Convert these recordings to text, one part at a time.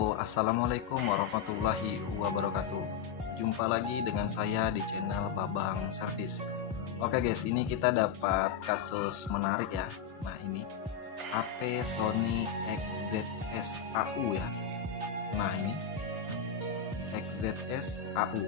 Halo, assalamualaikum warahmatullahi wabarakatuh. Jumpa lagi dengan saya di channel Babang Service. Oke guys, ini kita dapat kasus menarik ya. Nah ini HP Sony XZS AU ya. Nah ini XZS AU.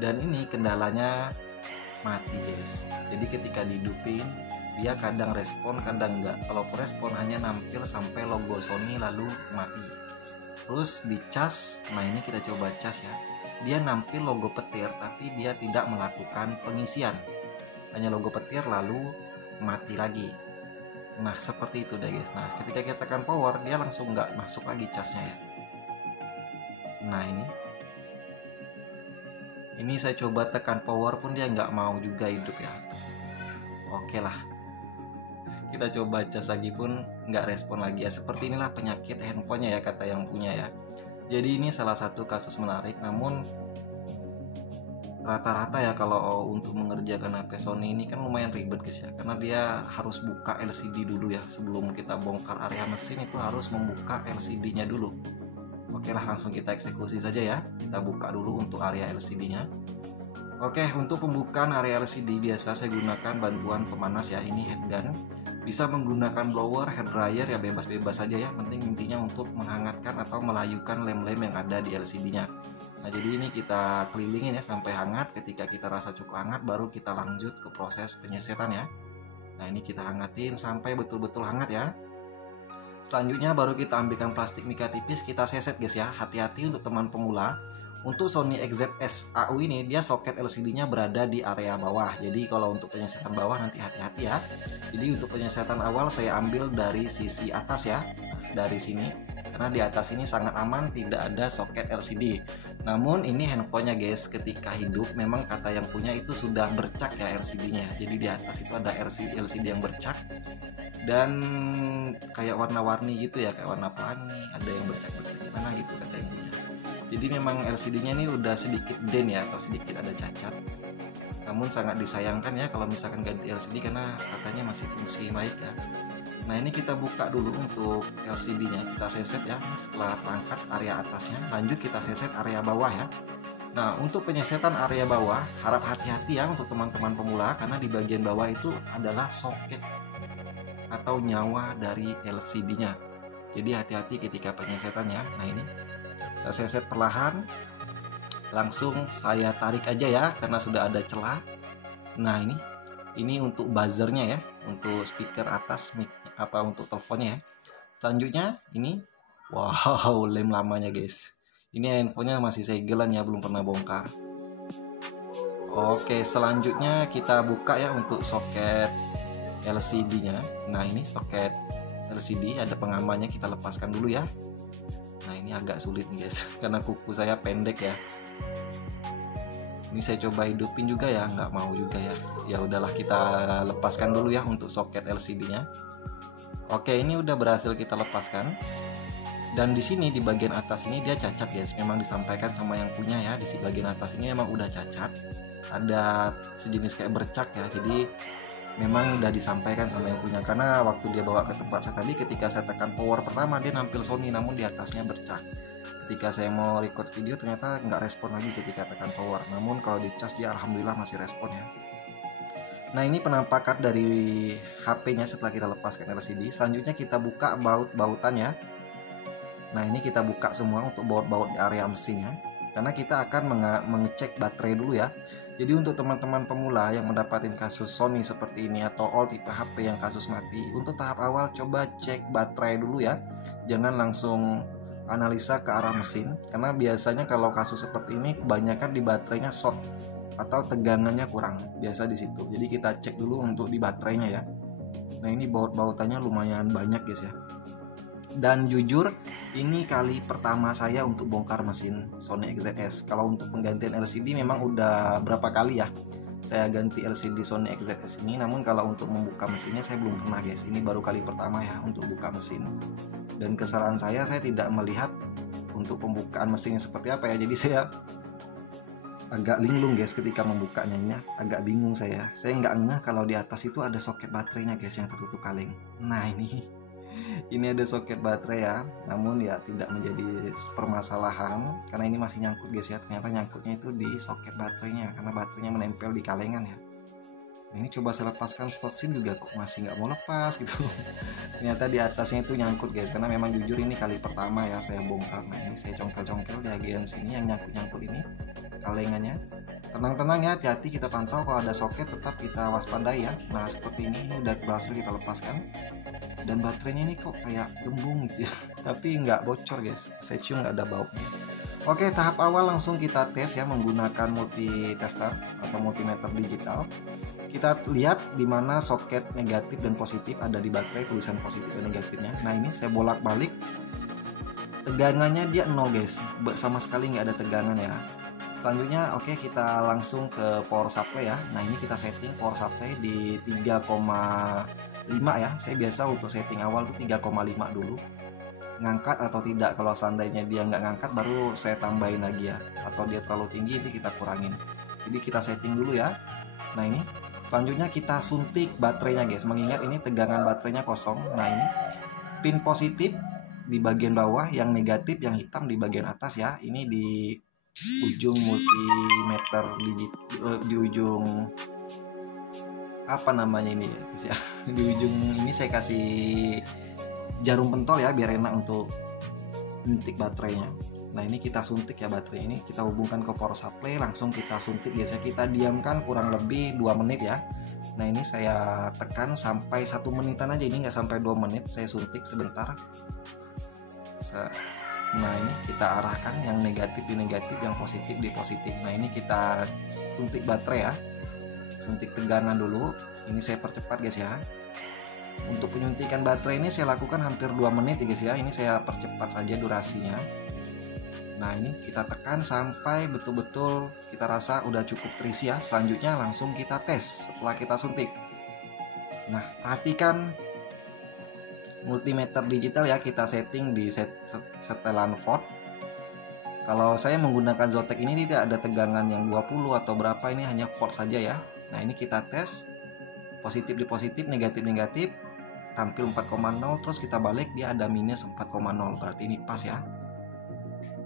Dan ini kendalanya mati guys. Jadi ketika dihidupin dia kadang respon kadang enggak. Kalau respon hanya nampil sampai logo Sony lalu mati. Terus dicas. Nah ini kita coba cas ya. Dia nampil logo petir tapi dia tidak melakukan pengisian, hanya logo petir lalu mati lagi. Nah seperti itu deh guys. Nah ketika kita tekan power dia langsung nggak masuk lagi casnya ya. Nah ini saya coba tekan power pun dia nggak mau juga hidup ya. Oke lah, kita coba cas lagi pun nggak respon lagi ya. Seperti inilah penyakit handphonenya ya, kata yang punya ya. Jadi ini salah satu kasus menarik. Namun rata-rata ya kalau untuk mengerjakan HP Sony ini kan lumayan ribet guys ya, karena dia harus buka LCD dulu ya. Sebelum kita bongkar area mesin itu harus membuka LCD nya dulu. Oke lah, langsung kita eksekusi saja ya. Kita buka dulu untuk area LCD nya. Oke, untuk pembukaan area LCD biasa saya gunakan bantuan pemanas ya. Ini headgun. Bisa menggunakan blower, hair dryer ya, bebas-bebas saja ya. Penting intinya untuk menghangatkan atau melayukan lem-lem yang ada di LCD-nya. Nah, jadi ini kita kelilingin ya sampai hangat. Ketika kita rasa cukup hangat baru kita lanjut ke proses penyesetan ya. Nah, ini kita hangatin sampai betul-betul hangat ya. Selanjutnya baru kita ambilkan plastik mika tipis, kita seset guys ya. Hati-hati untuk teman pemula. Untuk Sony XZS AU ini dia soket LCD-nya berada di area bawah. Jadi kalau untuk penyesetan bawah nanti hati-hati ya. Jadi untuk penyesetan awal saya ambil dari sisi atas ya. Dari sini. Karena di atas ini sangat aman, tidak ada soket LCD. Namun ini handphonenya guys, ketika hidup memang kata yang punya itu sudah bercak ya LCD-nya. Jadi di atas itu ada LCD yang bercak. Dan kayak warna-warni gitu ya, kayak warna pelangi, ada yang bercak-bercak gimana gitu kata yang punya. Jadi memang LCD-nya ini udah sedikit den ya, atau sedikit ada cacat. Namun sangat disayangkan ya kalau misalkan ganti LCD karena katanya masih fungsi baik ya. Nah ini kita buka dulu untuk LCD-nya, kita seset ya. Setelah terangkat area atasnya, lanjut kita seset area bawah ya. Nah untuk penyesetan area bawah harap hati-hati ya untuk teman-teman pemula, karena di bagian bawah itu adalah soket atau nyawa dari LCD-nya. Jadi hati-hati ketika penyesetannya. Nah ini saya seset perlahan, langsung saya tarik aja ya karena sudah ada celah. Nah ini untuk buzzernya ya, untuk speaker atas mic apa untuk teleponnya ya. Selanjutnya ini wow, lem lamanya guys. Ini handphonenya masih segelan ya, belum pernah bongkar. Oke, selanjutnya kita buka ya untuk soket LCD-nya. Nah ini soket LCD ada pengamannya, kita lepaskan dulu ya. Nah ini agak sulit nih guys karena kuku saya pendek ya. Ini saya coba hidupin juga ya, nggak mau juga ya. Ya udahlah, kita lepaskan dulu ya untuk soket LCD-nya. Oke, ini udah berhasil kita lepaskan. Dan di sini di bagian atas ini dia cacat guys. Memang disampaikan sama yang punya ya, di bagian atas ini memang udah cacat. Ada sejenis kayak bercak ya. Jadi memang udah disampaikan sama yang punya, karena waktu dia bawa ke tempat saya tadi, ketika saya tekan power pertama dia nampil Sony namun di atasnya bercak. Ketika saya mau record video ternyata nggak respon lagi ketika tekan power, namun kalau di cas dia alhamdulillah masih respon ya. Nah ini penampakan dari HP-nya setelah kita lepaskan LCD. Selanjutnya kita buka baut-bautannya. Nah ini kita buka semua untuk baut-baut di area mesinnya, karena kita akan mengecek baterai dulu ya. Jadi untuk teman-teman pemula yang mendapatkan kasus Sony seperti ini atau all tipe HP yang kasus mati, untuk tahap awal coba cek baterai dulu ya. Jangan langsung analisa ke arah mesin, karena biasanya kalau kasus seperti ini kebanyakan di baterainya short atau tegangannya kurang, biasa di situ. Jadi kita cek dulu untuk di baterainya ya. Nah ini baut-bautannya lumayan banyak guys ya. Dan jujur ini kali pertama saya untuk bongkar mesin Sony XZS. Kalau untuk penggantian LCD memang udah berapa kali ya saya ganti LCD Sony XZS ini. Namun kalau untuk membuka mesinnya saya belum pernah guys. Ini baru kali pertama ya untuk buka mesin. Dan kesalahan saya tidak melihat untuk pembukaan mesinnya seperti apa ya. Jadi saya agak linglung guys ketika membukanya, ini agak bingung saya nggak ngeh kalau di atas itu ada soket baterainya guys yang tertutup kaleng. Nah ini Ini ada soket baterai ya, namun ya tidak menjadi permasalahan karena ini masih nyangkut guys ya. Ternyata nyangkutnya itu di soket baterainya karena baterainya menempel di kalengan ya. Nah, ini coba saya lepaskan slot SIM juga kok masih nggak mau lepas gitu. Ternyata di atasnya itu nyangkut guys, karena memang jujur ini kali pertama ya saya bongkar. Nah, ini saya congkel-congkel di bagian sini yang nyangkut-nyangkut ini kalengannya. Tenang-tenang ya, hati-hati kita pantau kalau ada soket tetap kita waspadai ya. Nah seperti ini udah berhasil kita lepaskan. Dan baterainya ini kok kayak gembung gitu ya. Tapi nggak bocor guys, saya cium nggak ada baunya. Oke, tahap awal langsung kita tes ya menggunakan multi tester atau multimeter digital. Kita lihat di mana soket negatif dan positif ada di baterai, tulisan positif dan negatifnya. Nah ini saya bolak-balik, tegangannya dia 0 guys, sama sekali nggak ada tegangan ya. Selanjutnya oke, kita langsung ke power supply ya. Nah ini kita setting power supply di 3,5 ya. Saya biasa untuk setting awal tuh 3,5 dulu. Ngangkat atau tidak, kalau seandainya dia nggak ngangkat baru saya tambahin lagi ya, atau dia terlalu tinggi itu kita kurangin. Jadi kita setting dulu ya. Nah ini selanjutnya kita suntik baterainya guys, mengingat ini tegangan baterainya kosong. Nah ini pin positif di bagian bawah, yang negatif yang hitam di bagian atas ya. Ini di ujung multimeter di ujung apa namanya ini ya guys ya. Di ujung ini saya kasih jarum pentol ya biar enak untuk suntik baterainya. Nah ini kita suntik ya baterai ini, kita hubungkan ke power supply, langsung kita suntik guys ya. Kita diamkan kurang lebih 2 menit ya. Nah ini saya tekan sampai 1 menitan aja, ini nggak sampai 2 menit, saya suntik sebentar. Nah ini kita arahkan yang negatif di negatif, yang positif di positif. Nah ini kita suntik baterai ya, suntik tegangan dulu. Ini saya percepat guys ya. Untuk penyuntikan baterai ini saya lakukan hampir 2 menit ya guys ya. Ini saya percepat saja durasinya. Nah ini kita tekan sampai betul-betul kita rasa udah cukup terisi ya. Selanjutnya langsung kita tes setelah kita suntik. Nah perhatikan multimeter digital ya, kita setting di setelan volt. Kalau saya menggunakan Zotac ini tidak ada tegangan yang 20 atau berapa, ini hanya volt saja ya. Nah ini kita tes positif di positif, negatif negatif, tampil 4,0, terus kita balik dia ada minus 4,0, berarti ini pas ya.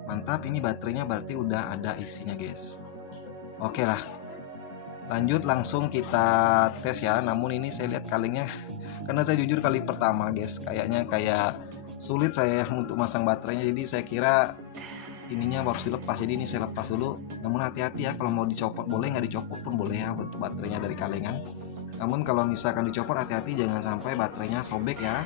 Mantap, ini baterainya berarti udah ada isinya guys. Oke lah, lanjut langsung kita tes ya. Namun ini saya lihat kalengnya karena saya jujur kali pertama guys, kayaknya kayak sulit saya untuk masang baterainya, jadi saya kira ininya harus dilepas. Jadi ini saya lepas dulu. Namun hati-hati ya, kalau mau dicopot boleh, nggak dicopot pun boleh ya untuk baterainya dari kalengan. Namun kalau misalkan dicopot hati-hati, jangan sampai baterainya sobek ya.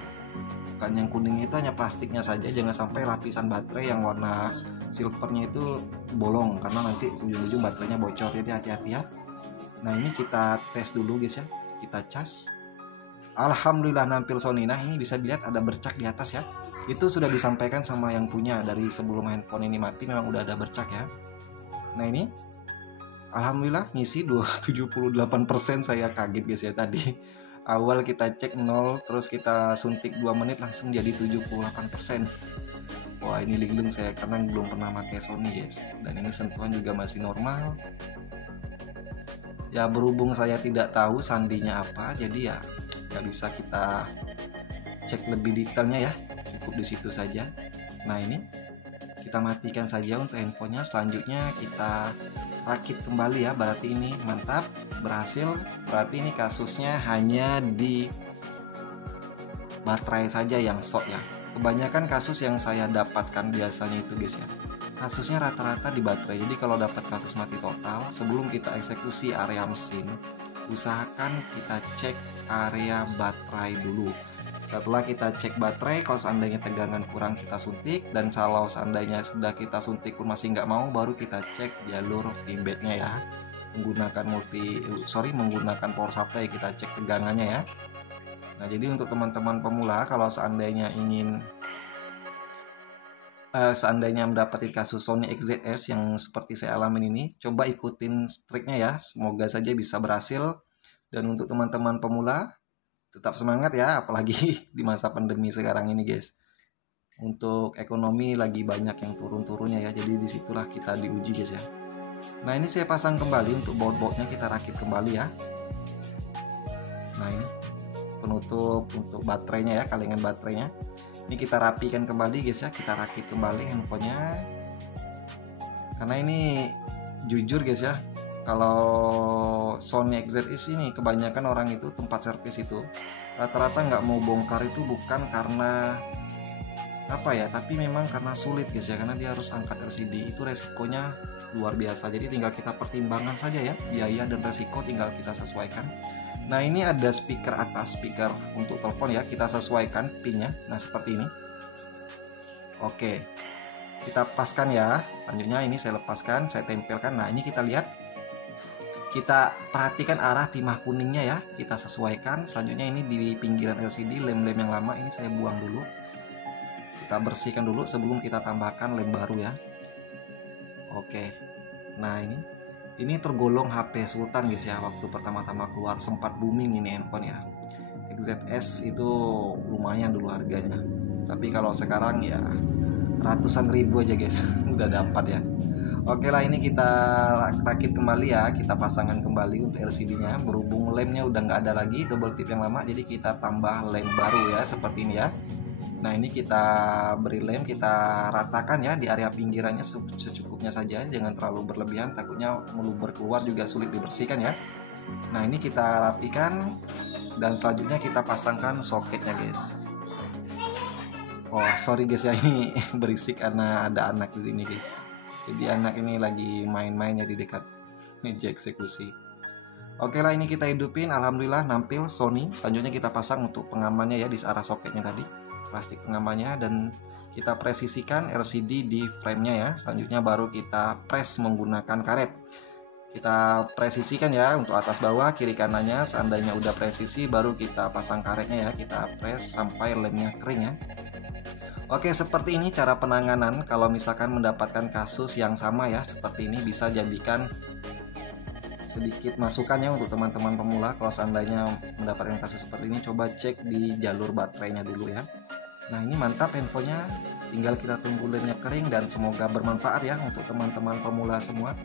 Bukan yang kuning itu hanya plastiknya saja, jangan sampai lapisan baterai yang warna silvernya itu bolong, karena nanti ujung-ujung baterainya bocor. Jadi hati-hati ya. Nah ini kita tes dulu guys ya, kita cas. Alhamdulillah nampil Sony. Nah ini bisa dilihat ada bercak di atas ya. Itu sudah disampaikan sama yang punya, dari sebelum handphone ini mati memang udah ada bercak ya. Nah ini alhamdulillah ngisi 78%. Saya kaget guys ya, tadi awal kita cek 0, terus kita suntik 2 menit langsung jadi 78%. Wah ini linglung saya karena belum pernah pakai Sony guys. Dan ini sentuhan juga masih normal. Ya berhubung saya tidak tahu sandinya apa, jadi ya nggak bisa kita cek lebih detailnya ya, cukup di situ saja. Nah ini kita matikan saja untuk handphonenya. Selanjutnya kita rakit kembali ya, berarti ini mantap, berhasil. Berarti ini kasusnya hanya di baterai saja yang short ya. Kebanyakan kasus yang saya dapatkan biasanya itu guys ya, kasusnya rata-rata di baterai. Jadi kalau dapat kasus mati total, sebelum kita eksekusi area mesin, usahakan kita cek area baterai dulu. Setelah kita cek baterai, kalau seandainya tegangan kurang kita suntik, dan kalau seandainya sudah kita suntik pun masih nggak mau, baru kita cek jalur feedbacknya ya, menggunakan menggunakan power supply, kita cek tegangannya ya. Nah jadi untuk teman-teman pemula, kalau seandainya ingin seandainya mendapatkan kasus Sony XZS yang seperti saya alamin ini, coba ikutin triknya ya, semoga saja bisa berhasil. Dan untuk teman-teman pemula, tetap semangat ya, apalagi di masa pandemi sekarang ini guys. Untuk ekonomi lagi banyak yang turun-turunnya ya, jadi disitulah kita diuji guys ya. Nah ini saya pasang kembali untuk baut-bautnya, kita rakit kembali ya. Nah ini penutup untuk baterainya ya, kalengan baterainya. Ini kita rapikan kembali guys ya, kita rakit kembali handphonenya. Karena ini jujur guys ya, kalau Sony XZS ini kebanyakan orang itu tempat servis itu rata-rata nggak mau bongkar itu bukan karena apa ya, tapi memang karena sulit guys ya, karena dia harus angkat LCD, itu resikonya luar biasa. Jadi tinggal kita pertimbangkan saja ya, biaya dan resiko tinggal kita sesuaikan. Nah ini ada speaker atas, speaker untuk telepon ya, kita sesuaikan pinnya. Nah seperti ini. Oke, kita paskan ya. Selanjutnya ini saya lepaskan, saya tempelkan. Nah ini kita lihat, kita perhatikan arah timah kuningnya ya, kita sesuaikan. Selanjutnya ini di pinggiran LCD, lem-lem yang lama ini saya buang dulu, kita bersihkan dulu sebelum kita tambahkan lem baru ya. Oke, nah ini tergolong HP Sultan guys ya, waktu pertama-tama keluar sempat booming ini handphone ya. XZS itu lumayan dulu harganya, tapi kalau sekarang ya ratusan ribu aja guys udah dapat ya. Oke lah, ini kita rakit kembali ya, kita pasangkan kembali untuk LCD-nya. Berhubung lemnya udah nggak ada lagi, double tip yang lama, jadi kita tambah lem baru ya, seperti ini ya. Nah ini kita beri lem, kita ratakan ya di area pinggirannya secukupnya saja, jangan terlalu berlebihan, takutnya meluber keluar juga sulit dibersihkan ya. Nah ini kita rapikan dan selanjutnya kita pasangkan soketnya guys. Oh sorry guys ya, ini berisik karena ada anak di sini guys. Jadi anak ini lagi main-mainnya di dekat meja eksekusi. Oke lah, ini kita hidupin, alhamdulillah nampil Sony. Selanjutnya kita pasang untuk pengamannya ya di arah soketnya tadi, plastik pengamannya, dan kita presisikan LCD di framenya ya. Selanjutnya baru kita press menggunakan karet. Kita presisikan ya untuk atas bawah, kiri kanannya. Seandainya udah presisi baru kita pasang karetnya ya, kita press sampai lemnya kering ya. Oke, seperti ini cara penanganan kalau misalkan mendapatkan kasus yang sama ya, seperti ini. Bisa jadikan sedikit masukannya untuk teman-teman pemula. Kalau seandainya mendapatkan kasus seperti ini, coba cek di jalur baterainya dulu ya. Nah ini mantap handphonenya, tinggal kita tunggu lemnya kering dan semoga bermanfaat ya untuk teman-teman pemula semua.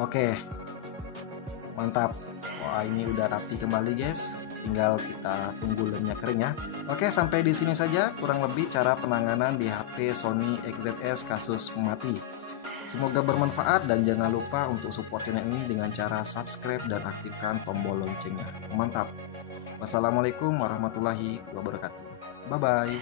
Oke, mantap. Wah ini udah rapi kembali guys, tinggal kita tunggu lemnya kering ya. Oke, sampai di sini saja kurang lebih cara penanganan di HP Sony XZS kasus mati. Semoga bermanfaat dan jangan lupa untuk support channel ini dengan cara subscribe dan aktifkan tombol loncengnya. Mantap. Wassalamualaikum warahmatullahi wabarakatuh. Bye bye.